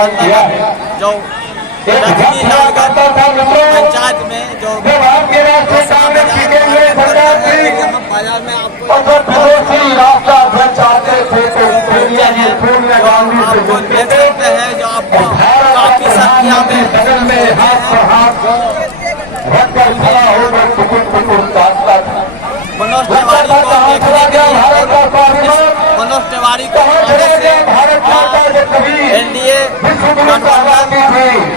जो पंचायत में जो बाजार में आपको देख सकते हैं जो आपको काफी संख्या में मनोज तिवारी को देखने के लिए मनोज तिवारी को एनडीए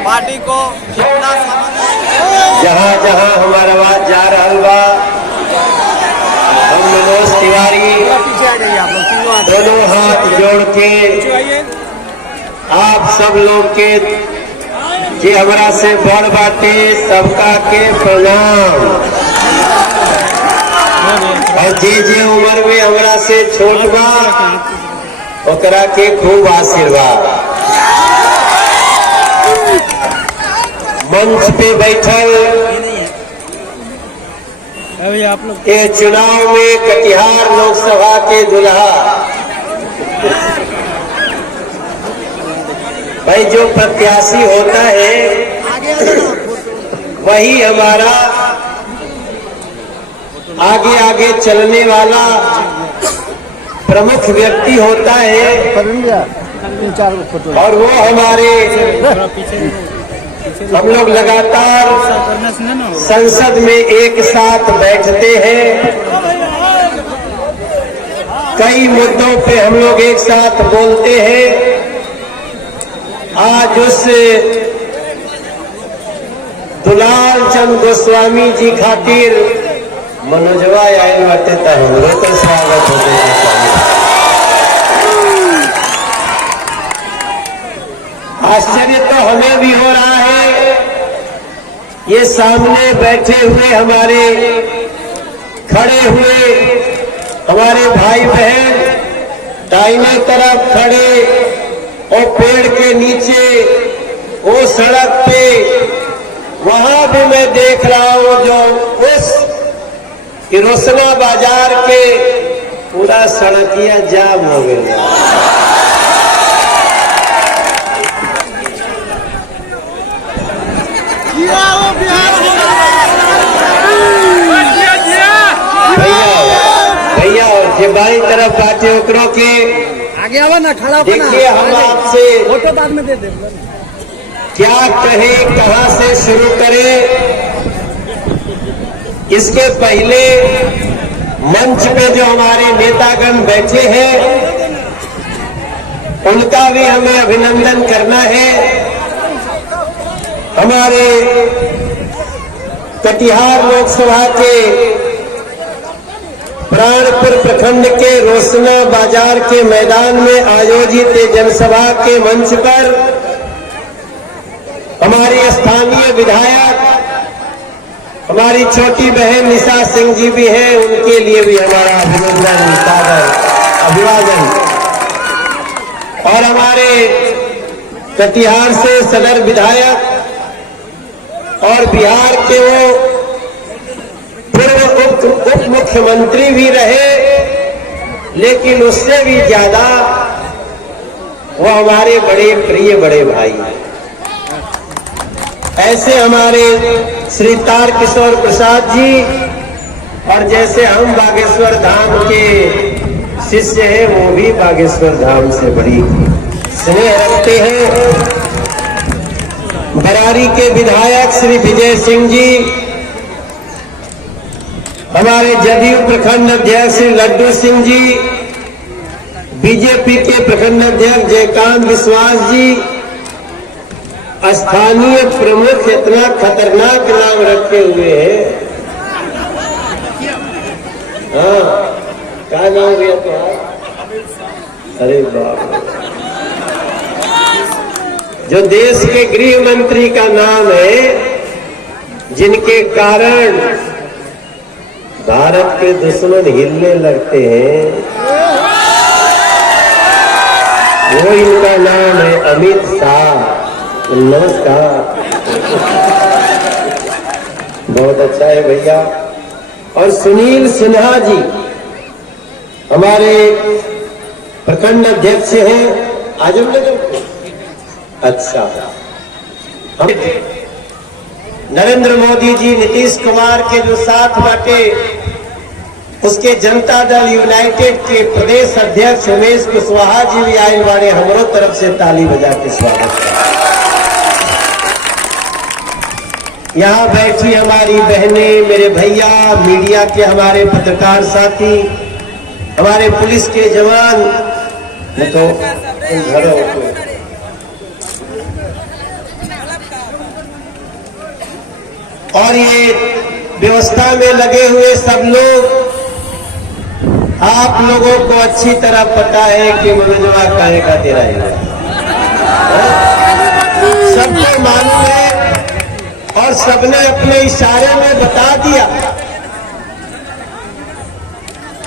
पार्टी को जितना जहाँ जहाँ हमारा आवाज जा रहा बा हम मनोज तिवारी दोनों हाथ जोड़ के आप सब लोग के जे हमरा से बड़ बाटे सबका के प्रणाम और जे उम्र में हमरा से छोट बा ओकरा के खूब आशीर्वाद। मंच पे बैठल ये चुनाव में कटिहार लोकसभा के दुल्हा भाई जो प्रत्याशी होता है वही हमारा आगे आगे चलने वाला प्रमुख व्यक्ति होता है और वो हमारे हम लोग लगातार संसद में एक साथ बैठते हैं, कई मुद्दों पे हम लोग एक साथ बोलते हैं। आज उस दुलाल चंद गोस्वामी जी खातिर मनोजवा आए बाटे तो हमरो तो स्वागत होते। आश्चर्य तो हमें भी हो रहा है, ये सामने बैठे हुए हमारे खड़े हुए हमारे भाई बहन दाहिने तरफ खड़े और पेड़ के नीचे वो सड़क पे वहां भी मैं देख रहा हूं जो उस रोशना बाजार के पूरा सड़किया जाम हो गया। भैया जो बाई तरफ बाटे ओकरों के आगे आवा ना खड़ा देखिए हम आपसे फोटो बाद में दे दे क्या कहे कहां से शुरू करें। इसके पहले मंच पे जो हमारे नेतागण बैठे हैं उनका भी हमें अभिनंदन करना है। हमारे कटिहार लोकसभा के प्राणपुर प्रखंड के रोशना बाजार के मैदान में आयोजित जनसभा के मंच पर हमारी स्थानीय विधायक हमारी छोटी बहन निशा सिंह जी भी हैं, उनके लिए भी हमारा अभिनंदन अभिवादन। और हमारे कटिहार से सदर विधायक और बिहार के वो पूर्व उप मुख्यमंत्री भी रहे, लेकिन उससे भी ज्यादा वो हमारे बड़े प्रिय बड़े भाई हैं। ऐसे हमारे श्री तारकिशोर प्रसाद जी और जैसे हम बागेश्वर धाम के शिष्य हैं वो भी बागेश्वर धाम से बड़ी स्नेह रखते हैं। बरारी के विधायक श्री विजय सिंह जी, हमारे जदयू प्रखंड अध्यक्ष श्री लड्डू सिंह जी, बीजेपी के प्रखंड अध्यक्ष जयकांत विश्वास जी, स्थानीय प्रमुख इतना खतरनाक नाम रखे हुए हैं। हाँ, क्या नाम दिया तो? अरे बाप, जो देश के गृह मंत्री का नाम है, जिनके कारण भारत के दुश्मन हिलने लगते हैं, वो इनका नाम है अमित शाह। नमस्कार, बहुत अच्छा है भैया। और सुनील सिन्हा जी हमारे प्रखंड अध्यक्ष हैं आजमनगर, अच्छा, नरेंद्र मोदी जी नीतीश कुमार के जो साथ बाटे, उसके जनता दल यूनाइटेड के प्रदेश अध्यक्ष उमेश कुशवाहा जी भी आए बारे, हमरो तरफ से ताली बजा के स्वागत है। यहाँ बैठी हमारी बहनें, मेरे भैया, मीडिया के हमारे पत्रकार साथी, हमारे पुलिस के जवान, तो और ये व्यवस्था में लगे हुए सब लोग, आप लोगों को अच्छी तरह पता है कि मनोजवा काहे का दे रहा है, सबको मालूम है और सबने अपने इशारे में बता दिया।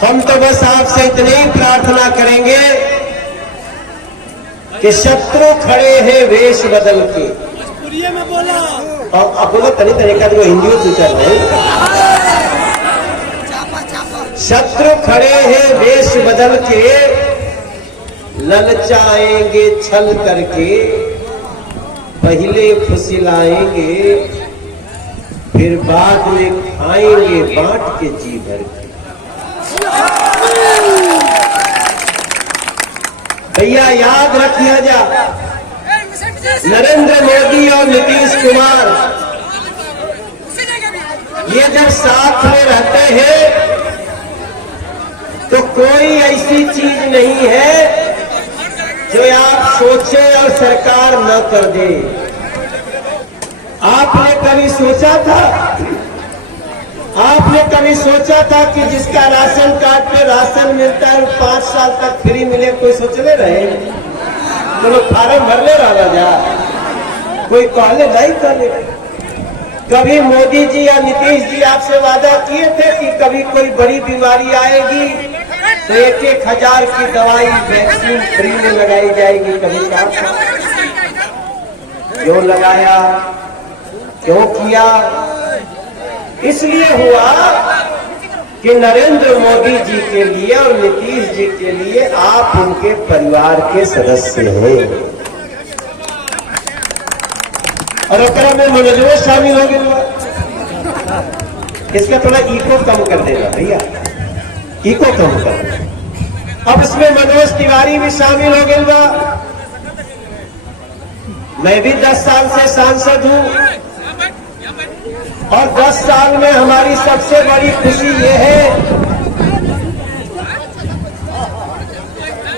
हम तो बस आपसे इतनी ही प्रार्थना करेंगे कि शत्रु खड़े हैं वेश बदल के, अब बोलो तनी तरीका जो हिंदी में चल रहे, शत्रु खड़े हैं वेश बदल के, ललचाएंगे छल करके, पहले फुसिलाएंगे फिर बाद में खाएंगे बांट के जी भर के। भैया याद रखिए जा, नरेंद्र मोदी और नीतीश कुमार ये जब साथ में रहते हैं तो कोई ऐसी चीज नहीं है जो आप सोचे और सरकार न कर दे। आपने कभी सोचा था, आपने कभी सोचा था कि जिसका राशन कार्ड पे राशन मिलता है 5 साल तक फ्री मिले, कोई सोचले रहे? चलो फार्म भर ले रहा जा, कोई कहले नहीं कहले। कभी मोदी जी या नीतीश जी आपसे वादा किए थे कि कभी कोई बड़ी बीमारी आएगी तो 1,000 की दवाई वैक्सीन फ्री में लगाई जाएगी? कभी कहा? क्यों लगाया, क्यों किया? इसलिए हुआ कि नरेंद्र मोदी जी के लिए और नीतीश जी के लिए आप उनके परिवार के सदस्य हैं। और ओकरा में मनोजवा शामिल हो गया। इसका थोड़ा इको कम कर देगा भैया, इको कम कर। अब इसमें मनोज तिवारी भी शामिल हो गया। मैं भी 10 साल से सांसद हूं और 10 साल में हमारी सबसे बड़ी खुशी ये है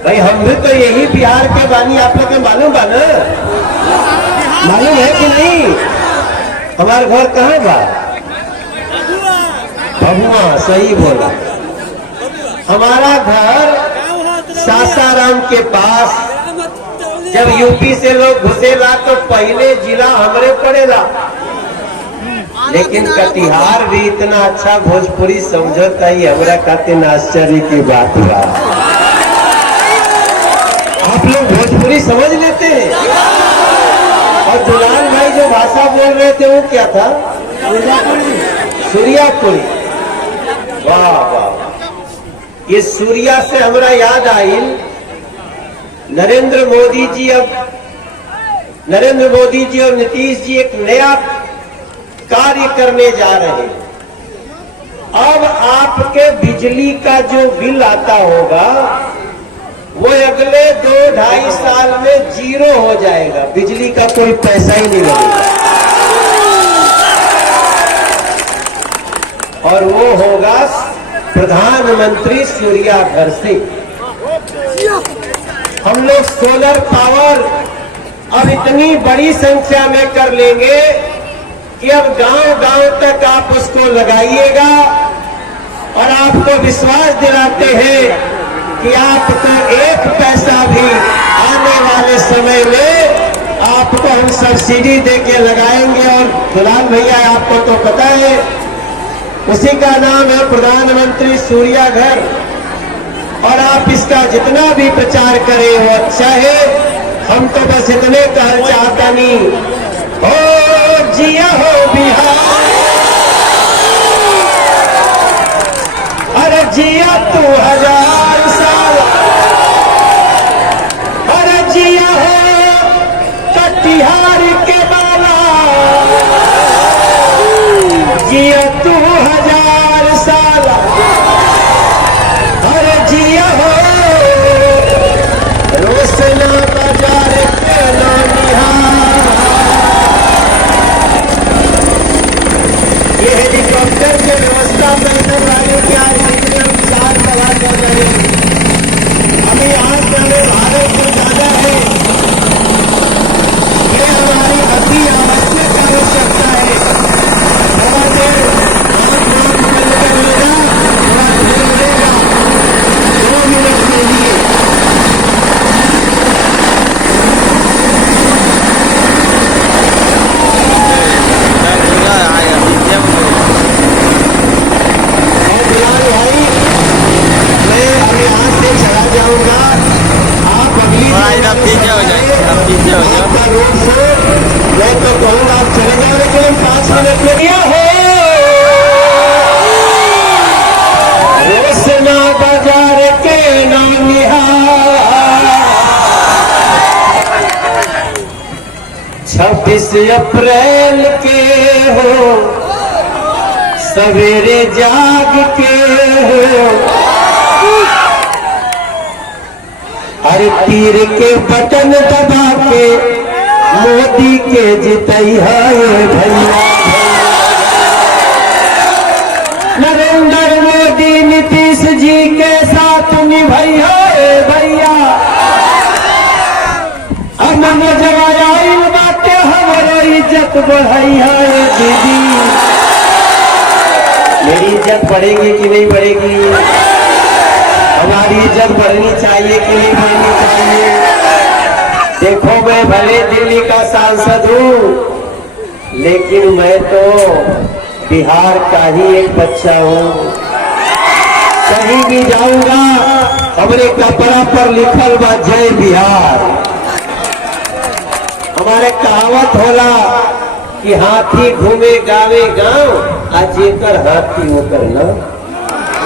भाई, हम भी तो यही बिहार के बानी, आप लोग मालूम बा ना? मालूम है कि नहीं? हमारा घर कहाँ बा? भभुआ, सही बोला। हमारा घर सासाराम के पास। जब यूपी से लोग घुसेला तो पहले जिला हमरे पड़ेला, लेकिन कटिहार भी इतना अच्छा भोजपुरी समझता ही हमरा खाते आश्चर्य की बात हुआ। आप लोग भोजपुरी समझ लेते हैं। और दुलाल भाई जो भाषा बोल रहे थे वो क्या था? सूर्यापुरी। वाह वाह, ये सूर्या से हमरा याद आई, नरेंद्र मोदी जी और नीतीश जी एक नया कार्य करने जा रहे हैं। अब आपके बिजली का जो बिल आता होगा वो अगले 2-2.5 साल में 0 हो जाएगा, बिजली का कोई पैसा ही नहीं लगेगा। और वो होगा प्रधानमंत्री सूर्या घर से। हम लोग सोलर पावर अब इतनी बड़ी संख्या में कर लेंगे कि अब गांव-गांव तक आप उसको लगाइएगा। और आपको विश्वास दिलाते हैं कि आपको 1 पैसा भी आने वाले समय में आपको हम सब्सिडी देके लगाएंगे। और दुलाल भैया आपको तो पता है, उसी का नाम है प्रधानमंत्री सूर्या घर। और आप इसका जितना भी प्रचार करें वो अच्छा है। हम तो बस इतने कहना चाहता नहीं, हो जिया हो बिहार, अरे जिया तू 1000 साल, अरे जिया हो आपका रोड शो मैं तो कहूँगा आप चले जाओ, लेकिन 5 मिनट में दिया हो रोशना बाजार के नानिहार 26 अप्रैल के हो सवेरे जाग के हो, अरे तीर के बटन दबा के मोदी के जितई है भैया। नरेंद्र मोदी नीतीश जी के साथ निभैया भैया। अमन जवाई बातें हमारो इज्जत बढ़ाई है दीदी। मेरी इज्जत बढ़ेगी कि नहीं बढ़ेगी? हमारी इज्जत बढ़नी चाहिए कि नहीं बढ़नी चाहिए? देखो मैं भले दिल्ली का सांसद हूँ, लेकिन मैं तो बिहार का ही एक बच्चा हूँ। कहीं भी जाऊंगा हमारे कपड़ा पर लिखल बा जय बिहार। हमारे कहावत होला कि हाथी घूमे गावे गांव, जेकर हाथी होकर ना।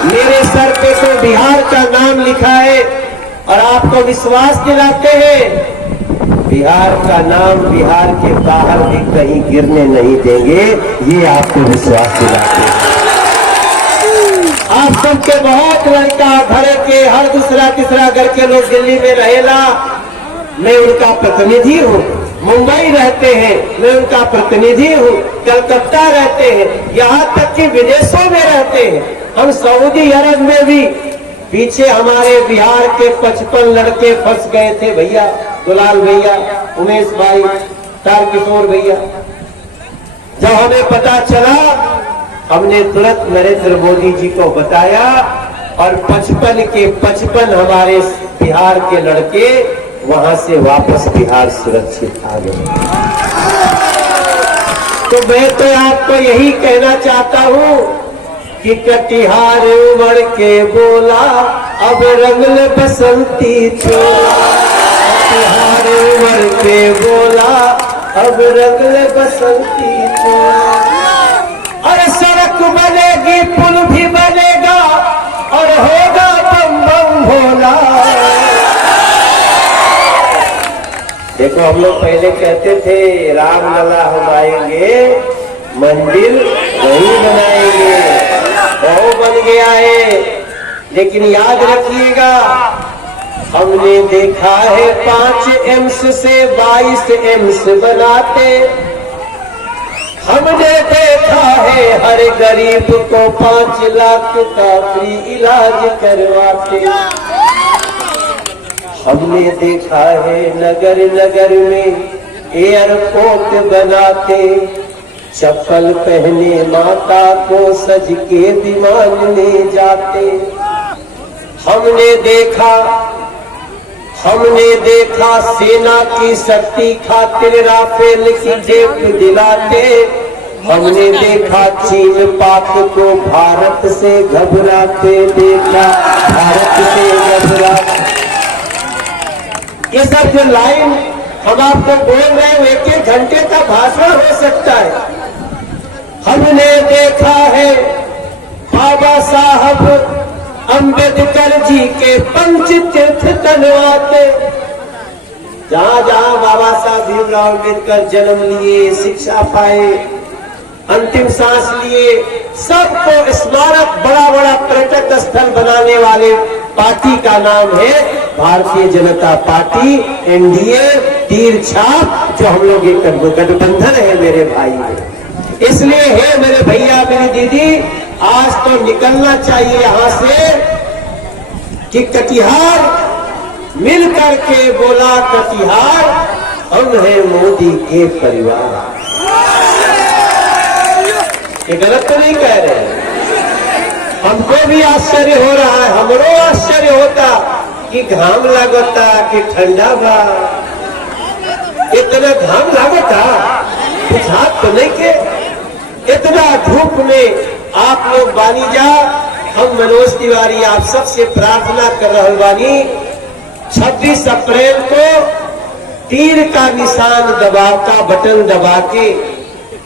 मेरे सर पे तो बिहार का नाम लिखा है और आपको विश्वास दिलाते हैं बिहार का नाम बिहार के बाहर भी कहीं गिरने नहीं देंगे, ये आपको विश्वास दिलाते हैं। आप सबके बहुत लड़का घर के हर दूसरा तीसरा घर के लोग दिल्ली में रहेला, मैं उनका प्रतिनिधि हूँ। मुंबई रहते हैं, मैं उनका प्रतिनिधि हूँ। कलकत्ता रहते हैं, यहाँ तक कि विदेशों में रहते हैं। हम सऊदी अरब में भी पीछे हमारे बिहार के 55 लड़के फंस गए थे भैया। दुलाल भैया, उमेश भाई, तारकिशोर भैया। जब हमें पता चला हमने तुरंत नरेंद्र मोदी जी को बताया और 55 के 55 हमारे बिहार के लड़के वहां से वापस बिहार सुरक्षित आ गए। तो मैं तो आपको यही कहना चाहता हूँ कि कटिहार उमड़ के बोला अब रंगल बसंती चोला। कटिहार उमड़ के बोला अब रंगल बसंती चोला। अरे सड़क बनेगी, पुल भी बनेगा और होगा बम बम भोला। देखो हम लोग पहले कहते थे रामलला हम आएंगे, मंदिर नहीं बनाएंगे, वो बन गया है। लेकिन याद रखिएगा हमने देखा है 5 एम्स से 22 एम्स बनाते। हमने देखा है हर गरीब को 5 लाख का फ्री इलाज करवाते। हमने देखा है नगर नगर में एयरपोर्ट बनाते। चप्पल पहने माता को सज के विमान में जाते। हमने देखा सेना की शक्ति खातिर राफेल की जेब दिलाते। हमने देखा चीन पाक को भारत से घबराते देखा, भारत से घबराते। ये सब जो लाइन हम आपको बोल रहे हैं 1-1 घंटे का भाषण हो सकता है। हमने देखा है बाबा साहब अंबेडकर जी के पंचतीर्थ तलवाते। जहाँ जहाँ बाबा साहब भीमराव अंबेडकर जन्म लिए, शिक्षा पाए, अंतिम सांस लिए, सबको स्मारक बड़ा बड़ा पर्यटक स्थल बनाने वाले पार्टी का नाम है भारतीय जनता पार्टी, एनडीए, तीर छाप, जो हम लोग एक गठबंधन है मेरे भाई। इसलिए है मेरे भैया मेरी दीदी, आज तो निकलना चाहिए यहाँ से कि कटिहार मिल करके बोला कटिहार हम है मोदी के परिवार। ये गलत तो नहीं कह रहे? हमको भी आश्चर्य हो रहा है, हमरो आश्चर्य होता कि घाम लगता कि ठंडा बा। इतना घाम लगता बुझात तो नहीं के इतना धूप में आप लोग बानी जा। हम मनोज तिवारी आप सबसे प्रार्थना कर रहे बानी 26 अप्रैल को तीर का निशान दबा का बटन दबा के,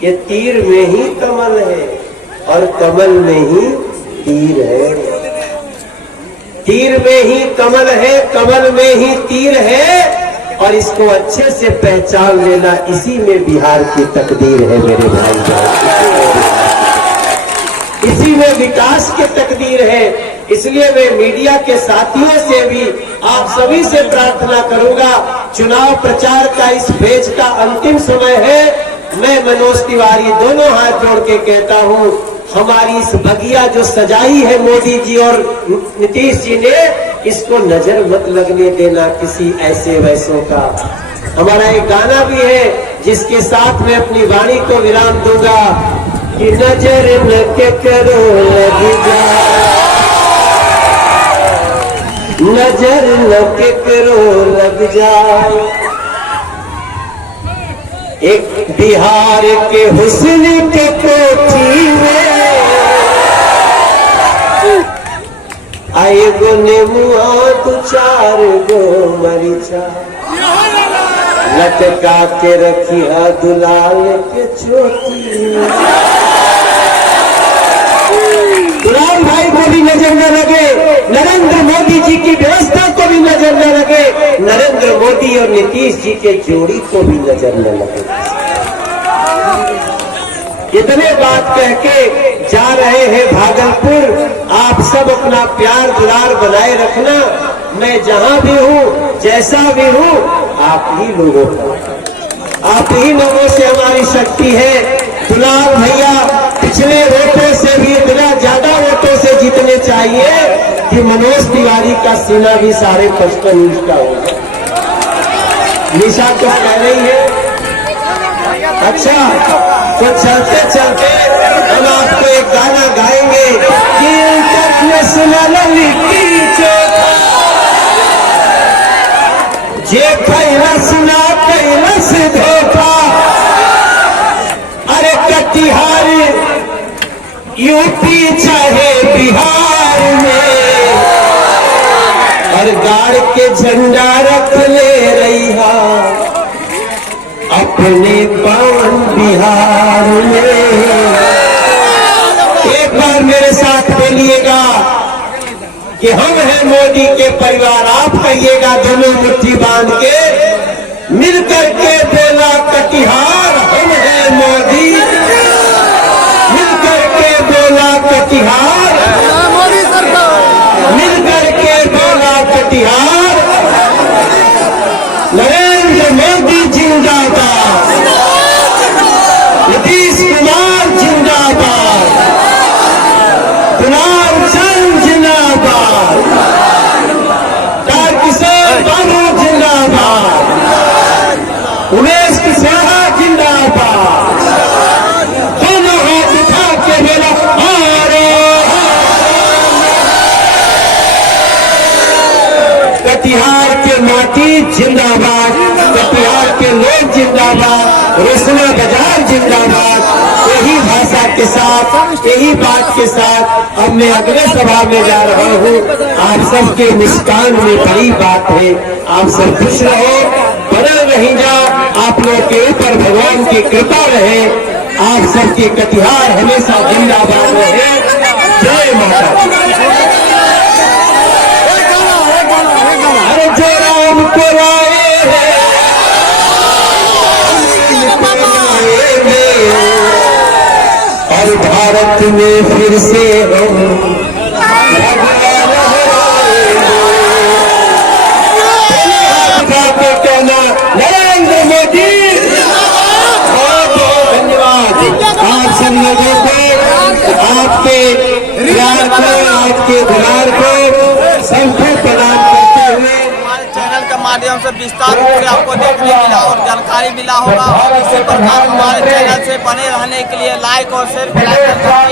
ये तीर में ही कमल है और कमल में ही तीर है। तीर में ही कमल है, कमल में ही तीर है, और इसको अच्छे से पहचान लेना, इसी में बिहार की तकदीर है मेरे भाई बहन, इसी में विकास की तकदीर है। इसलिए मैं मीडिया के साथियों से भी, आप सभी से प्रार्थना करूंगा, चुनाव प्रचार का इस फेज का अंतिम समय है। मैं मनोज तिवारी दोनों हाथ जोड़ के कहता हूं, हमारी इस बगिया जो सजाई है मोदी जी और नीतीश जी ने, इसको नजर मत लगने देना किसी ऐसे वैसों का। हमारा एक गाना भी है जिसके साथ मैं अपनी वाणी को विराम दूंगा कि नजर न के करो लग जा, नजर न के करो लग जाए। एक बिहार के हुस्न के कोठी में आए गो नेमुआ दो चार गो मरीचा, लटका के रखिया दुलाल के चोटी। दुलाल भाई को भी नजर न लगे, नरेंद्र मोदी जी की व्यवस्था को भी नजर न लगे, नरेंद्र मोदी और नीतीश जी के जोड़ी को भी नजर न लगे। इतने बात कह के जा रहे हैं भागलपुर। आप सब अपना प्यार दुलार बनाए रखना। मैं जहां भी हूं, जैसा भी हूं, आप ही लोगों का, आप ही लोगों से हमारी शक्ति है। दुलाल भैया पिछले वोटों से भी इतना ज्यादा वोटों से जीतने चाहिए कि मनोज तिवारी का सीना भी 55.5 इंच का होगा। निशा तो कह रही है। अच्छा, तो चलते चलते हम आपको एक गाना गाएंगे कि जे कैलस ना कैलस धोखा, अरे कटिहार यूपी चाहे बिहार में, और गाड़ के झंडा रख ले रही अपने पावन बिहार में। एक बार मेरे साथ बोलिएगा कि हम हैं मोदी के परिवार। आप कहिएगा दोनों मुट्ठी बांध के, मिलकर के बोला कटिहार हम हैं मोदी, मिलकर के बोला कटिहार, मोदी सरकार, मिलकर के बोला कटिहार। नरेंद्र मोदी जिंदाबाद, नीतीश कुमार जिंदाबाद, कुमार चंद जिंदाबाद, किशोर बाबू जिंदाबाद, उमेश कुशवाहा जिंदाबाद। दोनों हाथ उठा के बोला कटिहार के माटी जिंदाबाद, कटिहार के लोग जिंदाबाद, रोशना बाजार जिंदाबाद। यही भाषा के साथ, यही बात के साथ अब मैं अगले सभा में जा रहा हूँ। आप सबके मुस्कान में बड़ी बात है। आप सब खुश रहो, बने रहिएगा। आप लोग के ऊपर भगवान की कृपा रहे। आप सबके कटिहार हमेशा जिंदाबाद रहे। जय माता दी। अरे जो राम को लाए और भारत में फिर से हम कहना नरेंद्र मोदी। बहुत बहुत धन्यवाद आप सब लोगों को, आपके प्यार को, आपके दुलार को, सबको प्रणाम करते हुए हमारे चैनल के माध्यम से विस्तार रूप से आपको देखने मिला और जानकारी मिला होगा। और इसी प्रकार हमारे चैनल से बने रहने के लिए लाइक और शेयर, धन्यवाद।